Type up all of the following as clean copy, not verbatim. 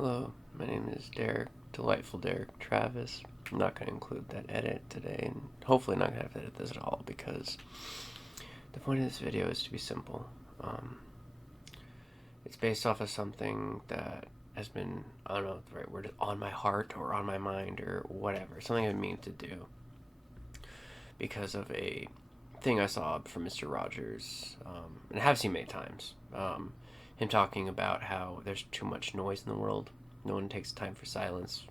Hello, my name is Derek, Delightful Derek Travis. I'm not going to include that edit today, and hopefully not going to have to edit this at all because the point of this video is to be simple. It's based off of something that has been, I don't know if the right word, on my heart or on my mind or whatever. Something I mean to do because of a thing I saw from Mr. Rogers, and have seen many times. Him talking about how there's too much noise in the world. No one takes time for silence,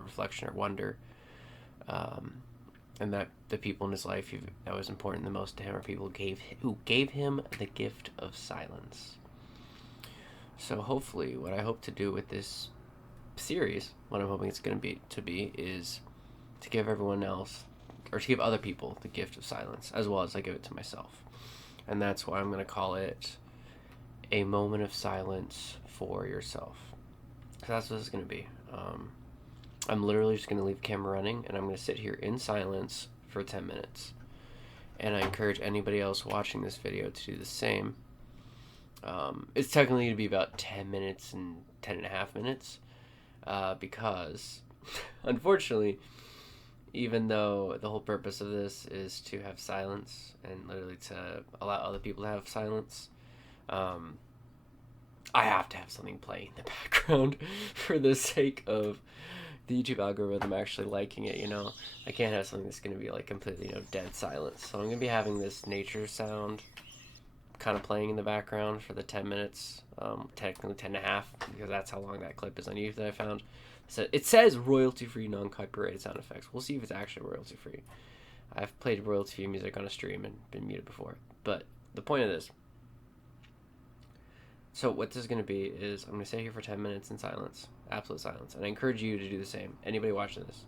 reflection, or wonder. Um, and that the people in his life that was important the most to him are people who gave him the gift of silence. So hopefully, what I hope to do with this series, what I'm hoping it's going to be, is to give everyone else, or to give other people, the gift of silence, as well as I give it to myself. And that's why I'm going to call it a moment of silence for yourself. So that's what it's going to be. I'm literally just going to leave the camera running, and I'm going to sit here in silence for 10 minutes. And I encourage anybody else watching this video to do the same. It's technically going to be about 10 minutes and 10 and a half minutes, because unfortunately, even though the whole purpose of this is to have silence and literally to allow other people to have silence, I have to have something playing in the background for the sake of the YouTube algorithm actually liking it. I can't have something that's going to be like completely dead silence. So I'm going to be having this nature sound kind of playing in the background for the 10 minutes, technically 10 and a half, because that's how long that clip is on YouTube that I found. So it says royalty-free, non-copyrighted sound effects. We'll see if it's actually royalty-free. I've played royalty-free music on a stream and been muted before. But the point of this, so what this is going to be is I'm going to sit here for 10 minutes in silence, absolute silence, and I encourage you to do the same. Anybody watching this,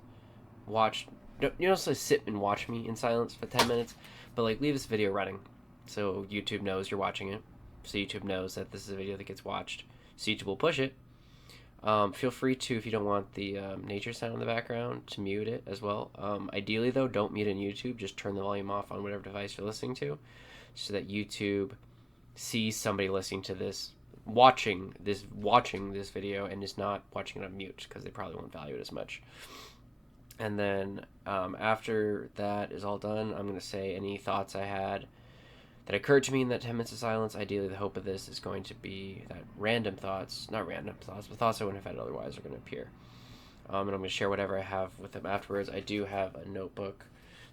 don't necessarily sit and watch me in silence for 10 minutes, but like leave this video running so YouTube knows you're watching it, so YouTube knows that this is a video that gets watched, so YouTube will push it. Feel free to, if you don't want the nature sound in the background, to mute it as well. Ideally, though, don't mute in YouTube. Just turn the volume off on whatever device you're listening to, so that YouTube sees somebody listening to this, watching this video, and is not watching it on mute, because they probably won't value it as much. And then after that is all done, I'm going to say any thoughts I had that occurred to me in that 10 minutes of silence. Ideally, the hope of this is going to be that not random thoughts, but thoughts I wouldn't have had otherwise are going to appear. And I'm going to share whatever I have with them afterwards. I do have a notebook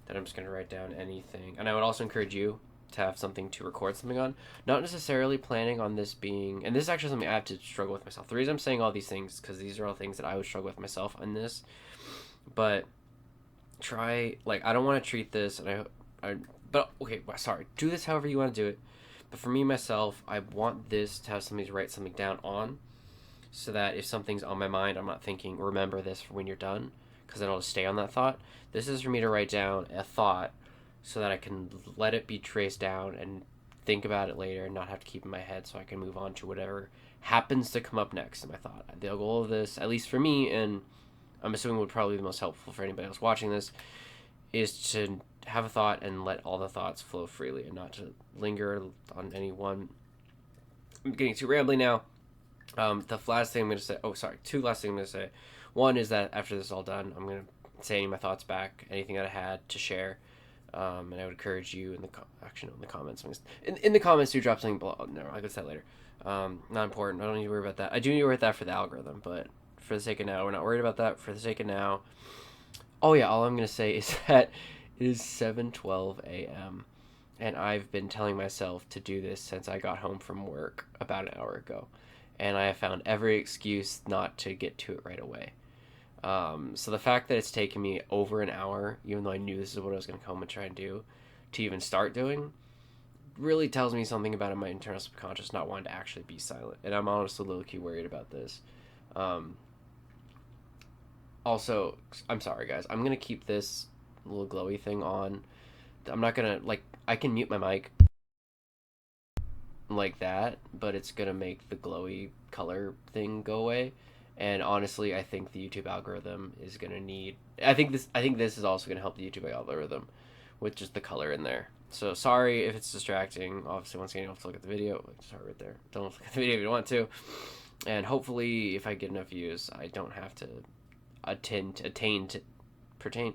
that I'm just going to write down anything. And I would also encourage you to have something to record something on. Not necessarily planning on this being, and this is actually something I have to struggle with myself. The reason I'm saying all these things is because these are all things that I would struggle with myself on this. But I don't want to treat this, and but okay, sorry, do this however you want to do it. But for me, myself, I want this to have somebody to write something down on, so that if something's on my mind, I'm not thinking, remember this for when you're done, because then I'll just stay on that thought. This is for me to write down a thought so that I can let it be traced down and think about it later and not have to keep it in my head, so I can move on to whatever happens to come up next in my thought. The goal of this, at least for me, and I'm assuming would probably be the most helpful for anybody else watching this, is to have a thought and let all the thoughts flow freely and not to linger on any one. I'm getting too rambly now. The last thing I'm going to say, two last things I'm going to say. One is that after this is all done, I'm going to say any of my thoughts back, anything that I had to share. And I would encourage you in the comments. In the comments, do drop something below. No, I'll get to that later. Not important. I don't need to worry about that. I do need to worry about that for the algorithm, but for the sake of now, we're not worried about that. For the sake of now, oh yeah, all I'm going to say is that it is 7:12 a.m. and I've been telling myself to do this since I got home from work about an hour ago. And I have found every excuse not to get to it right away. So the fact that it's taken me over an hour, even though I knew this is what I was going to come and try and do, to even start doing, really tells me something about my internal subconscious not wanting to actually be silent. And I'm honestly low-key worried about this. Also, I'm sorry, guys. I'm going to keep this little glowy thing on. I'm not going to, I can mute my mic like that, but it's going to make the glowy color thing go away. And honestly, I think the YouTube algorithm is going to need, I think this is also going to help the YouTube algorithm with just the color in there. So sorry if it's distracting. Obviously, once again, you have to look at the video. Sorry, right there. Don't look at the video if you don't want to. And hopefully, if I get enough views, I don't have to attain to pertain.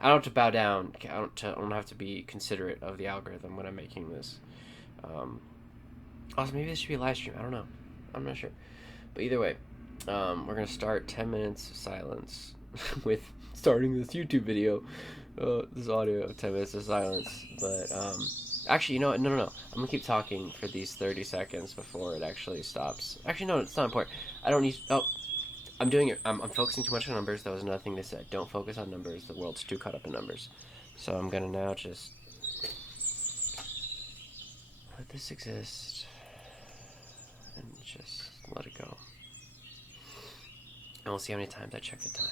I don't have to bow down. I don't have to be considerate of the algorithm when I'm making this. Um, Also, maybe this should be a live stream. I don't know. I'm not sure. But either way, we're gonna start 10 minutes of silence with starting this YouTube video. This audio of 10 minutes of silence. But actually, you know what? No. I'm gonna keep talking for these 30 seconds before it actually stops. Actually, no, it's not important. I don't need. Oh, I'm doing it. I'm focusing too much on numbers. That was another thing they said. Don't focus on numbers. The world's too caught up in numbers. So I'm gonna now just let this exist and just let it go. And we'll see how many times I check the time.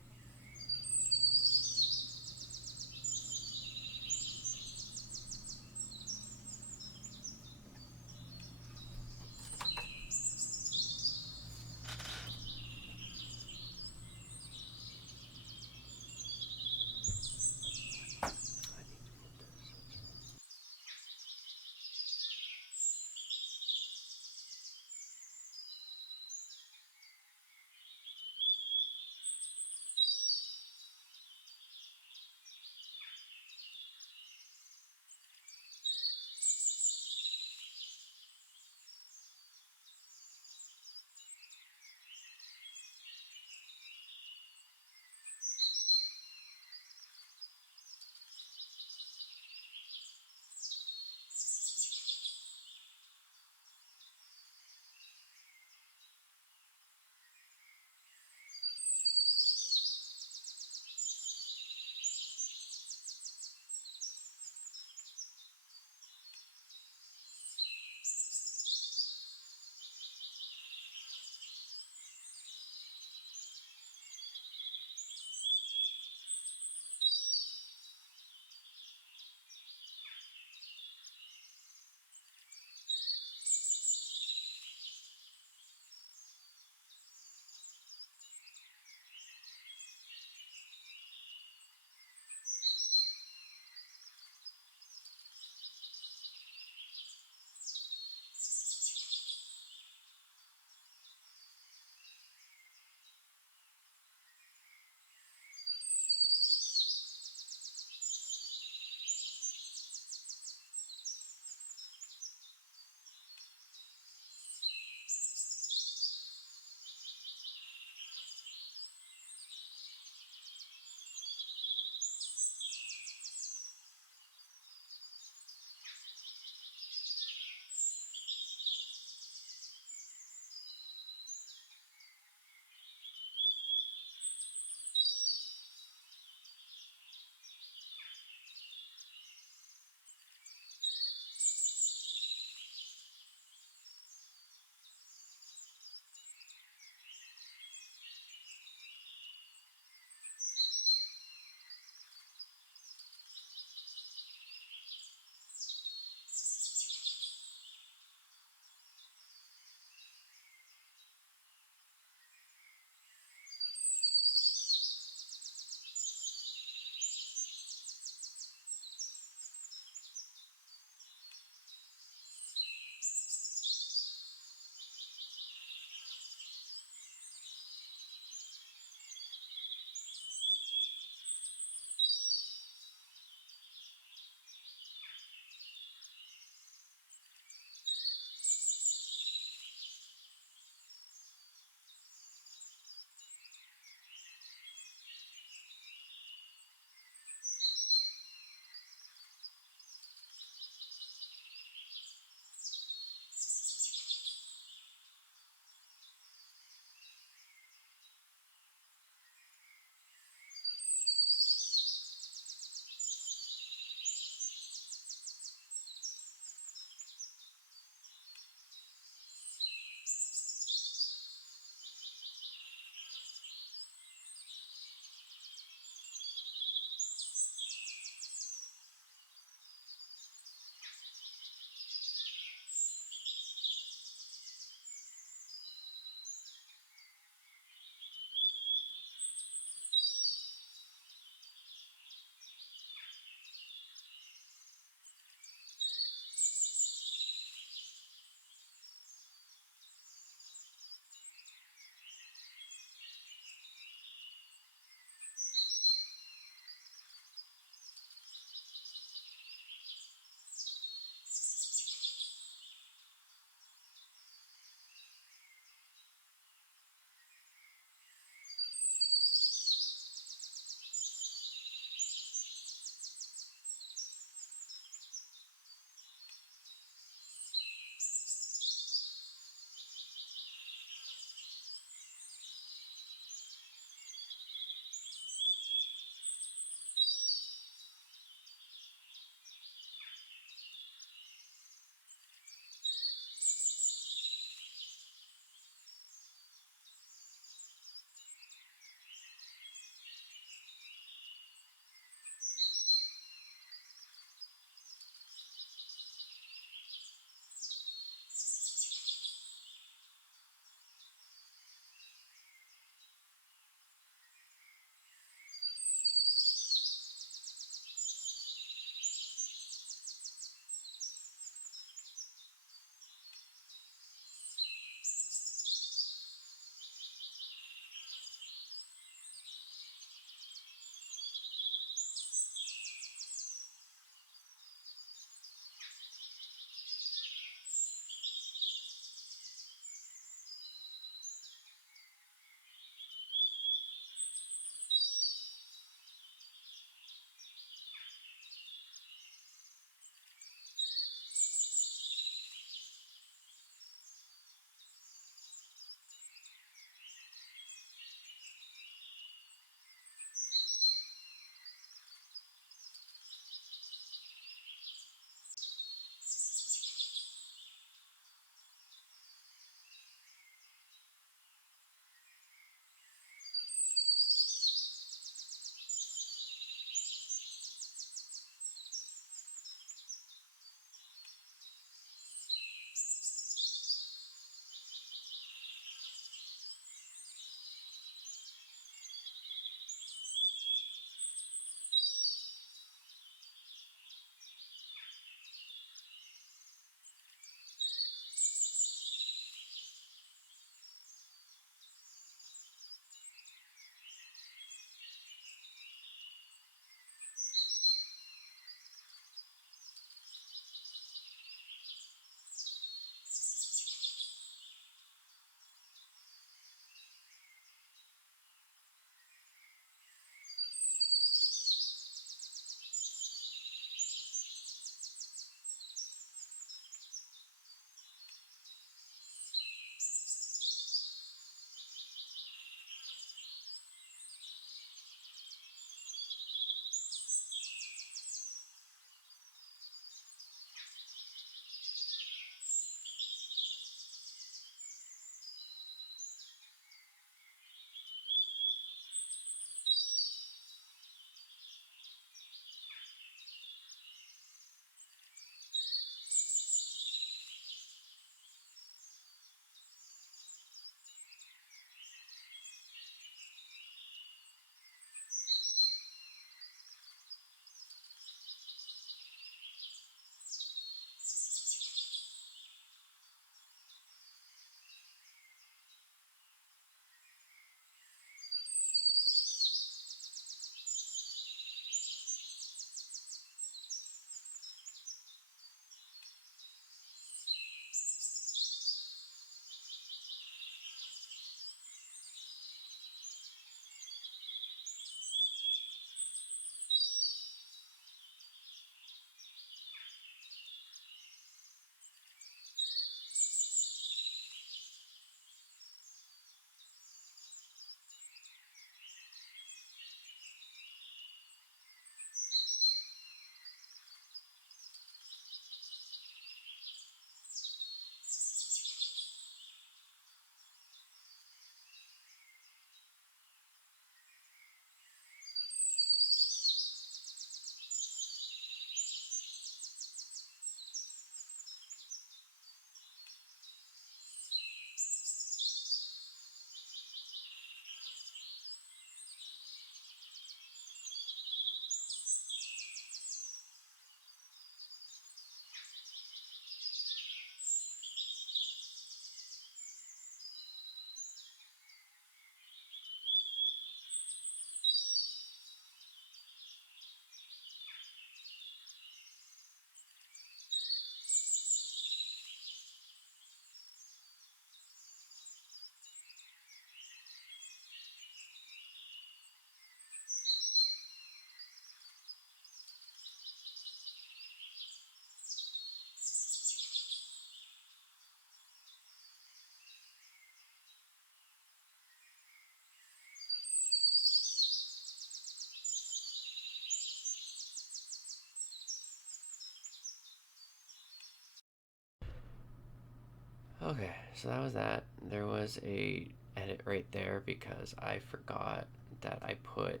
Okay, so that was that. There was a edit right there because I forgot that I put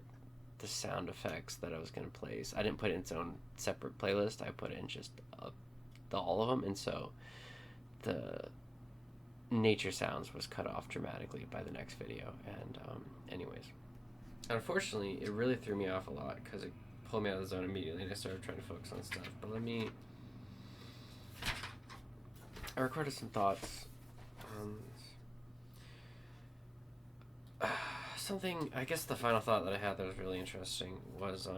the sound effects that I was gonna play. So I didn't put it in its own separate playlist. I put it in just all of them, and so the nature sounds was cut off dramatically by the next video. And anyways, unfortunately, it really threw me off a lot because it pulled me out of the zone immediately, and I started trying to focus on stuff. But I recorded some thoughts. Something, I guess the final thought that I had that was really interesting was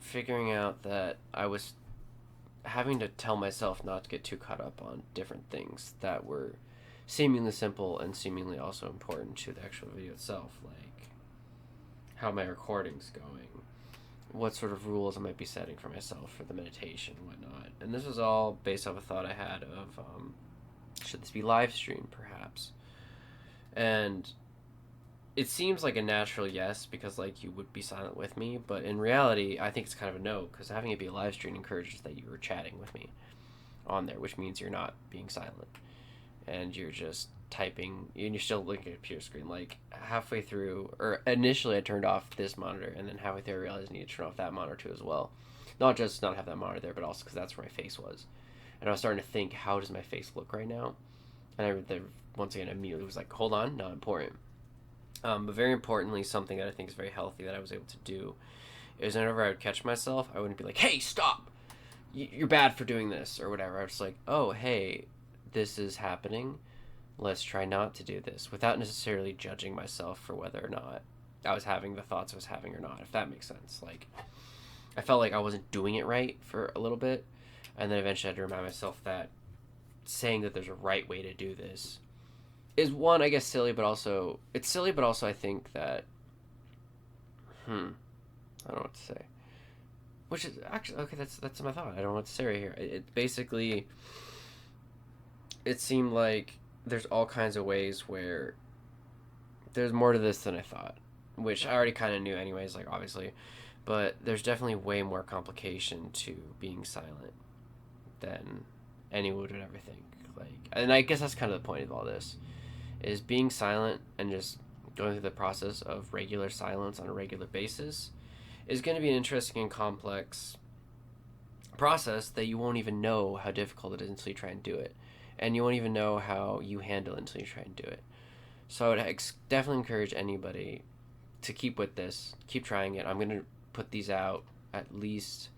figuring out that I was having to tell myself not to get too caught up on different things that were seemingly simple and seemingly also important to the actual video itself, like how my recording's going, what sort of rules I might be setting for myself for the meditation and whatnot. And this was all based off a thought I had of should this be live streamed perhaps? And it seems like a natural yes because like you would be silent with me, but in reality I think it's kind of a no because having it be a live stream encourages that you were chatting with me on there, which means you're not being silent and you're just typing and you're still looking at a computer screen. Like halfway through, or initially I turned off this monitor and then halfway through I realized I need to turn off that monitor too as well, not just not have that monitor there but also because that's where my face was, and I was starting to think, how does my face look right now? And once again immediately was like, hold on, not important. But very importantly, something that I think is very healthy that I was able to do is whenever I would catch myself, I wouldn't be like, hey, stop! You're bad for doing this, or whatever. I was like, oh, hey, this is happening. Let's try not to do this, without necessarily judging myself for whether or not I was having the thoughts I was having or not, if that makes sense. Like, I felt like I wasn't doing it right for a little bit, and then eventually I had to remind myself that saying that there's a right way to do this is one, I guess, silly, but also it's silly, but also I think that I don't know what to say. Which is actually okay. That's my thought. I don't know what to say right here. It basically, it seemed like there's all kinds of ways where there's more to this than I thought, which I already kind of knew anyways. Like obviously, but there's definitely way more complication to being silent than anyone would ever think. Like, and I guess that's kind of the point of all this, is being silent and just going through the process of regular silence on a regular basis is going to be an interesting and complex process that you won't even know how difficult it is until you try and do it. And you won't even know how you handle it until you try and do it. So I would definitely encourage anybody to keep with this, keep trying it. I'm going to put these out at least,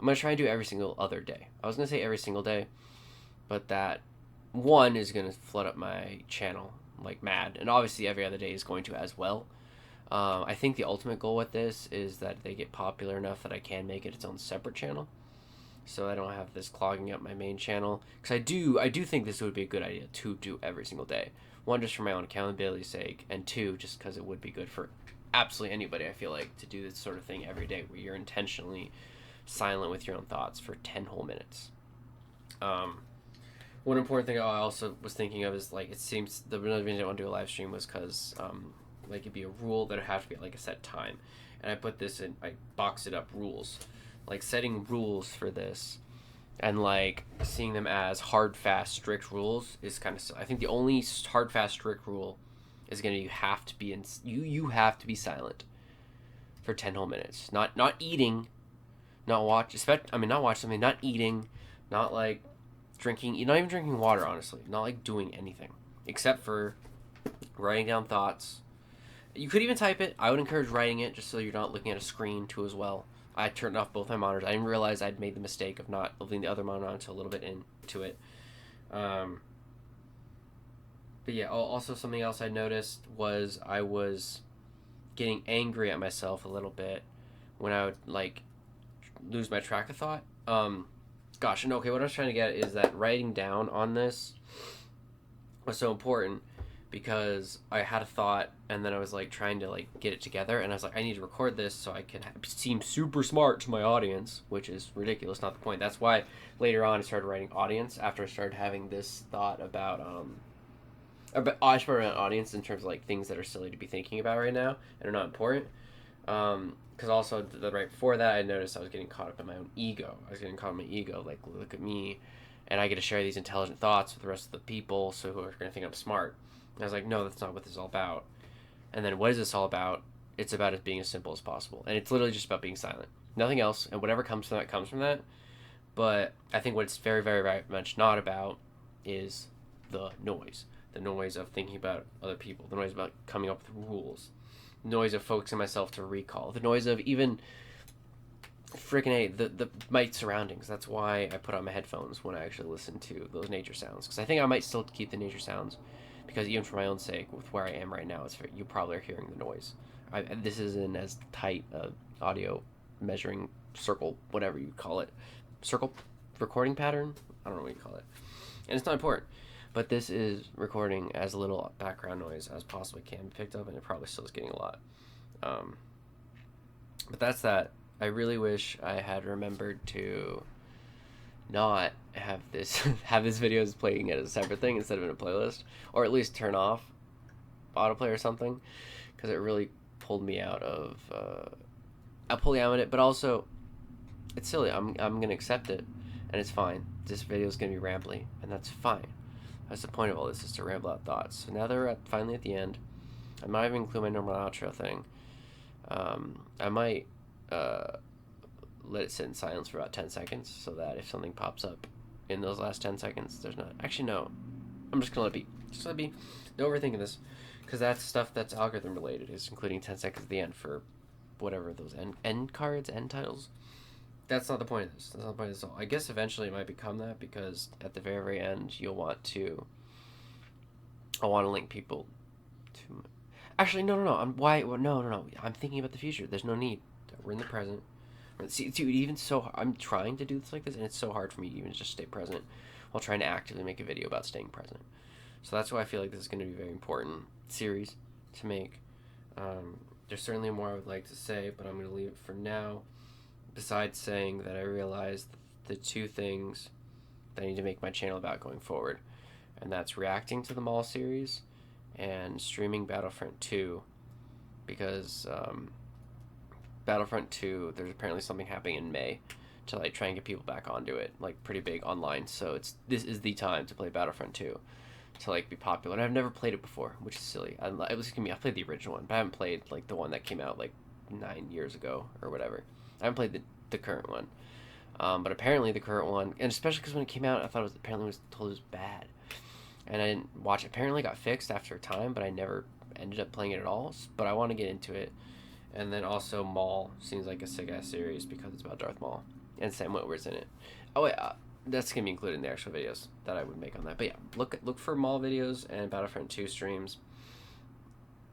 I'm going to try and do every single other day. I was going to say every single day, but that one is going to flood up my channel like mad, and obviously every other day is going to as well. I think the ultimate goal with this is that they get popular enough that I can make it its own separate channel, so I don't have this clogging up my main channel. Because I do think this would be a good idea to do every single day. One, just for my own accountability's sake, and two, just because it would be good for absolutely anybody. I feel like to do this sort of thing every day, where you're intentionally silent with your own thoughts for 10 whole minutes. One important thing I also was thinking of is, like, it seems the reason I didn't want to do a live stream was because like it'd be a rule that it have to be at like a set time, and I put this in, I boxed it up rules, like setting rules for this, and like seeing them as hard, fast, strict rules is kind of. I think the only hard, fast, strict rule is gonna, you have to be you have to be silent for 10 whole minutes. Not eating, not watch. Not watch something. Not eating, not like drinking. You're not even drinking water. Honestly, not like doing anything except for writing down thoughts. You could even type it. I would encourage writing it just so you're not looking at a screen too as well. I turned off both my monitors. I didn't realize I'd made the mistake of not leaving the other monitor on until a little bit into it. But yeah, also something else I noticed was I was getting angry at myself a little bit when I would like lose my track of thought. Gosh, and okay, what I was trying to get is that writing down on this was so important because I had a thought and then I was like trying to like get it together, and I was like, I need to record this so I can seem super smart to my audience, which is ridiculous, not the point. That's why later on I started writing audience after I started having this thought about I started writing audience in terms of like things that are silly to be thinking about right now and are not important. Because also right before that I noticed I was getting caught up in my own ego. I was getting caught in my ego, like, look at me, and I get to share these intelligent thoughts with the rest of the people, so who are going to think I'm smart. And I was like, no, that's not what this is all about. And then what is this all about? It's about it being as simple as possible, and it's literally just about being silent, nothing else, and whatever comes from that comes from that. But I think what it's very, very, very much not about is the noise of thinking about other people, the noise about coming up with rules, the noise of focusing myself to recall, the noise of even freaking the my surroundings. That's why I put on my headphones when I actually listen to those nature sounds, because I think I might still keep the nature sounds, because even for my own sake, with where I am right now, you probably are hearing the noise. This isn't as tight audio measuring circle, whatever you call it, circle recording pattern. I don't know what you call it, and it's not important. But this is recording as little background noise as possibly can be picked up, and it probably still is getting a lot. Um, but that's that. I really wish I had remembered to not have this have this videos playing as a separate thing instead of in a playlist, or at least turn off autoplay or something, because it really pulled me out of. I'll pull you out of it, but also it's silly. I'm gonna accept it, and it's fine. This video is gonna be rambly, and that's fine. That's the point of all this, is to ramble out thoughts. So now that we're finally at the end, I might even include my normal outro thing. I might let it sit in silence for about 10 seconds, so that if something pops up in those last 10 seconds, there's not... Actually, no. I'm just going to let it be. Just let it be. No overthinking this, because that's stuff that's algorithm related, is including 10 seconds at the end for whatever those end cards, end titles. That's not the point of this. That's not the point of this at all. I guess eventually it might become that, because at the very, very end, I want to link people to... Actually, no. No. I'm thinking about the future. There's no need. We're in the present. See, dude, even so, I'm trying to do this like this, and it's so hard for me to even just stay present while trying to actively make a video about staying present. So that's why I feel like this is going to be a very important series to make. There's certainly more I would like to say, but I'm going to leave it for now. Besides saying that I realized the two things that I need to make my channel about going forward, and that's reacting to the Mall series and streaming Battlefront 2, because Battlefront 2, there's apparently something happening in May to like try and get people back onto it, like pretty big online. So this is the time to play Battlefront 2 to like be popular. And I've never played it before, which is silly. I played the original one, but I haven't played like the one that came out like 9 years ago or whatever. I haven't played the current one. But apparently the current one, and especially because when it came out, I thought it was told it was bad, and I didn't watch it. Apparently it got fixed after a time, but I never ended up playing it at all. But I want to get into it. And then also Maul seems like a sick ass series because it's about Darth Maul, and Sam Witwer's in it. Oh wait, that's gonna be included in the actual videos that I would make on that. But yeah, look for Maul videos and Battlefront 2 streams.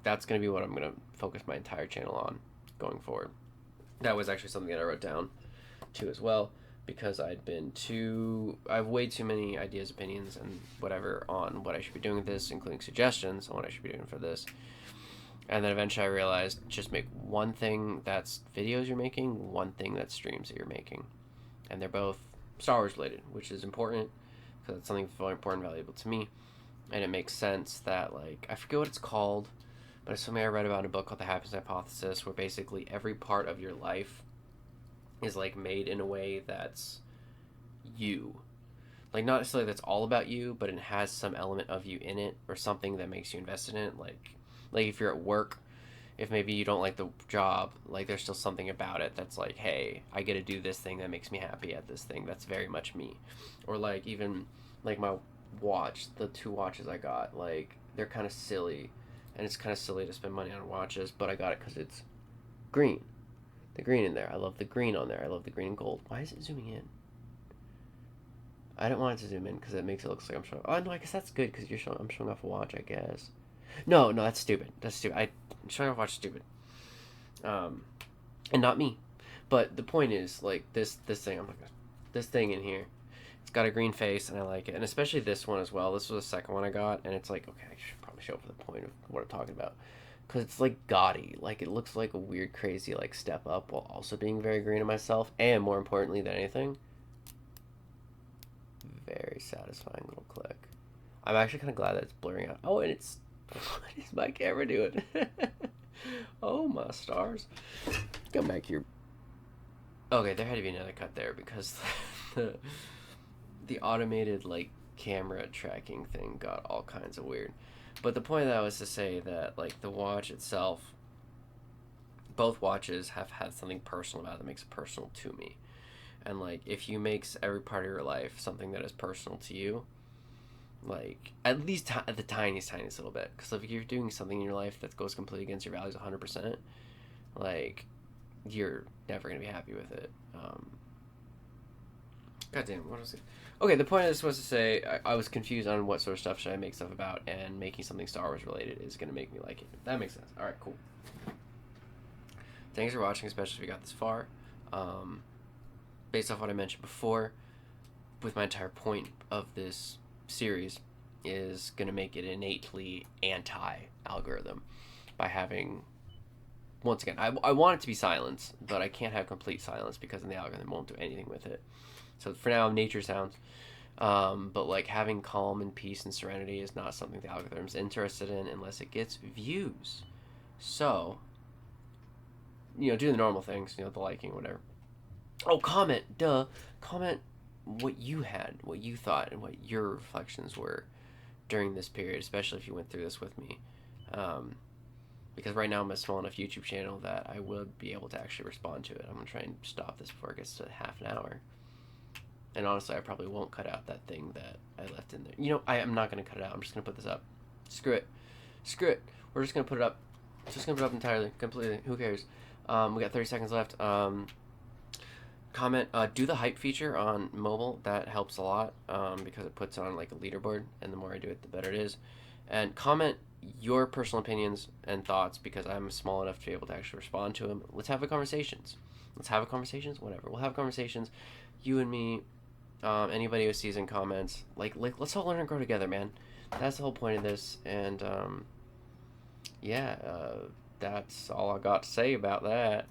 That's gonna be what I'm gonna focus my entire channel on going forward. That was actually something that I wrote down too as well, because I have way too many ideas, opinions, and whatever on what I should be doing with this, including suggestions on what I should be doing for this. And then eventually I realized, just make one thing that's videos you're making, one thing that's streams that you're making. And they're both Star Wars related, which is important, because it's something very important and valuable to me. And it makes sense that, like, I forget what it's called, but it's something I read about in a book called The Happiness Hypothesis, where basically every part of your life is, like, made in a way that's you. Like, not necessarily that's all about you, but it has some element of you in it, or something that makes you invested in it, like if you're at work, if maybe you don't like the job, like there's still something about it that's like, hey, I get to do this thing that makes me happy at this thing. That's very much me. Or like even like my watch, the 2 watches I got, like they're kind of silly, and it's kind of silly to spend money on watches, but I got it because it's green. The green in there. I love the green on there. I love the green and gold. Why is it zooming in? I didn't want it to zoom in because it makes it look like I'm showing. Oh no, I guess that's good because I'm showing off a watch, I guess. No, that's stupid. I'm showing off watch stupid. And not me. But the point is, like, this thing, this thing in here, it's got a green face, and I like it. And especially this one as well. This was the second one I got, and it's like, okay, I should probably show up for the point of what I'm talking about. Because it's, like, gaudy. Like, it looks like a weird, crazy, like, step up while also being very green to myself. And more importantly than anything, very satisfying little click. I'm actually kind of glad that it's blurring out. Oh, and it's... What is my camera doing? Oh, my stars. Come back here. Okay, there had to be another cut there because the automated like camera tracking thing got all kinds of weird. But the point of that was to say that like the watch itself, both watches have had something personal about it that makes it personal to me. And like if you makes every part of your life something that is personal to you, like at least at the tiniest little bit, because if you're doing something in your life that goes completely against your values 100%, like you're never gonna be happy with it. God damn, what was it? Okay, the point of this was to say I was confused on what sort of stuff should I make stuff about, and making something Star Wars related is gonna make me like it. That makes sense. All right, cool. Thanks for watching, especially if you got this far. Um, Based off what I mentioned before, with my entire point of this series is gonna make it innately anti-algorithm by having, once again, I want it to be silence, but I can't have complete silence because then the algorithm won't do anything with it. So for now, nature sounds. But like having calm and peace and serenity is not something the algorithm's interested in unless it gets views. So, do the normal things, the liking, whatever. Oh, comment, duh. Comment what you had, what you thought, and what your reflections were during this period, especially if you went through this with me. Because right now I'm a small enough YouTube channel that I will be able to actually respond to it. I'm going to try and stop this before it gets to half an hour. And honestly, I probably won't cut out that thing that I left in there. I am not going to cut it out. I'm just going to put this up. Screw it. We're just going to put it up. Just going to put it up entirely, completely. Who cares? We got 30 seconds left. Comment, do the hype feature on mobile. That helps a lot because it puts on like a leaderboard, and the more I do it, the better it is. And comment your personal opinions and thoughts because I'm small enough to be able to actually respond to them. Let's have a conversations. Whatever. We'll have conversations. You and me, anybody who sees in comments, like let's all learn and grow together, man. That's the whole point of this. And yeah, that's all I got to say about that.